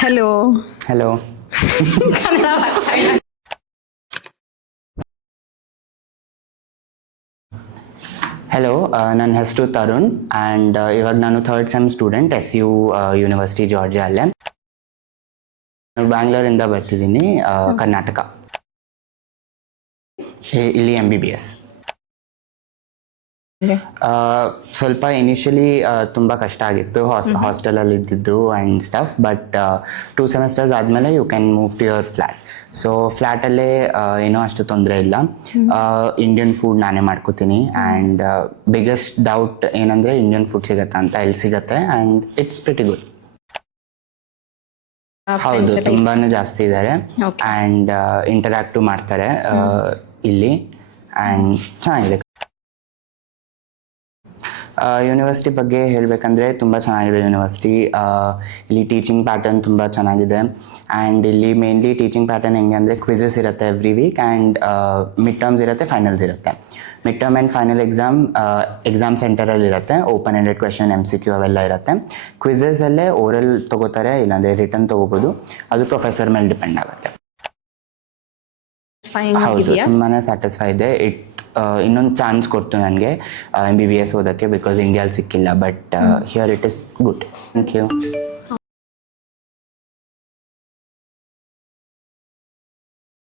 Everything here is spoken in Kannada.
ಹಲೋ ಹಲೋ ಹಲೋ ನನ್ನ ಹೆಸರು ತರುಣ್ ಆ್ಯಂಡ್ ಇವಾಗ ನಾನು third sem student SU university Georgia ಅಲ್ಲೇ. ನಾನು ಬ್ಯಾಂಗ್ಳೂರಿಂದ ಬರ್ತಿದ್ದೀನಿ, ಕರ್ನಾಟಕ. ಇಲ್ಲಿ MBBS. ಸ್ವಲ್ಪ ಇನಿಷಿಯಲಿ ತುಂಬ ಕಷ್ಟ ಆಗಿತ್ತು ಹಾಸ್ಟೆಲಲ್ಲಿ ಇದ್ದಿದ್ದು ಆ್ಯಂಡ್ ಸ್ಟಫ್, ಬಟ್ 2 ಸೆಮಿಸ್ಟರ್ಸ್ ಆದಮೇಲೆ you can move to your flat. So ಫ್ಲ್ಯಾಟಲ್ಲೇ ಏನೂ ಅಷ್ಟು ತೊಂದರೆ ಇಲ್ಲ. ಇಂಡಿಯನ್ ಫುಡ್ ನಾನೇ ಮಾಡ್ಕೋತೀನಿ ಆ್ಯಂಡ್ ಬಿಗ್ಗೆಸ್ಟ್ ಡೌಟ್ ಏನಂದರೆ ಇಂಡಿಯನ್ ಫುಡ್ ಸಿಗತ್ತಾ ಅಂತ. ಎಲ್ಲಿ ಸಿಗತ್ತೆ ಆ್ಯಂಡ್ ಇಟ್ಸ್ ಪ್ರಿಟಿ ಗುಡ್. ಹೌದು, ತುಂಬಾನೇ ಜಾಸ್ತಿ ಇದ್ದಾರೆ ಆ್ಯಂಡ್ ಇಂಟರಾಕ್ಟಿವ್ ಮಾಡ್ತಾರೆ ಇಲ್ಲಿ ಆ್ಯಂಡ್ ಚೆನ್ನಾಗಿದೆ. ಯೂನಿವರ್ಸಿಟಿ ಬಗ್ಗೆ ಹೇಳಬೇಕಂದ್ರೆ ತುಂಬ ಚೆನ್ನಾಗಿದೆ ಯೂನಿವರ್ಸಿಟಿ. ಇಲ್ಲಿ ಟೀಚಿಂಗ್ ಪ್ಯಾಟರ್ನ್ ತುಂಬ ಚೆನ್ನಾಗಿದೆ ಆ್ಯಂಡ್ ಇಲ್ಲಿ ಮೇನ್ಲಿ ಟೀಚಿಂಗ್ ಪ್ಯಾಟರ್ನ್ ಹೆಂಗೆ ಅಂದರೆ ಕ್ವಿಝಸ್ ಇರುತ್ತೆ every week and mid terms ಇರುತ್ತೆ, ಫೈನಲ್ಸ್ ಇರುತ್ತೆ. Mid term and final exam ಸೆಂಟರಲ್ಲಿ ಇರುತ್ತೆ. ಓಪನ್ ಎಂಡೆಡ್ ಕ್ವೆಶನ್, MCQ ಅವೆಲ್ಲ ಇರುತ್ತೆ. ಕ್ವಿಝಸಲ್ಲೇ ಓರಲ್ ತೊಗೋತಾರೆ, ಇಲ್ಲಾಂದರೆ ರಿಟರ್ನ್ ತೊಗೋಬೋದು. ಅದು ಪ್ರೊಫೆಸರ್ ಮೇಲೆ ಡಿಪೆಂಡ್ ಆಗುತ್ತೆ. ಹೌದು, ತುಂಬಾ ಸ್ಯಾಟಿಸ್ಫೈ ಇದೆ. ಇನ್ನೊಂದು ಚಾನ್ಸ್ ಕೊಡ್ತು ನನಗೆ MBBS ಓದೋಕ್ಕೆ, ಬಿಕಾಸ್ ಇಂಡಿಯಾದಲ್ಲಿ ಸಿಕ್ಕಿಲ್ಲ. But here it is good. Thank you.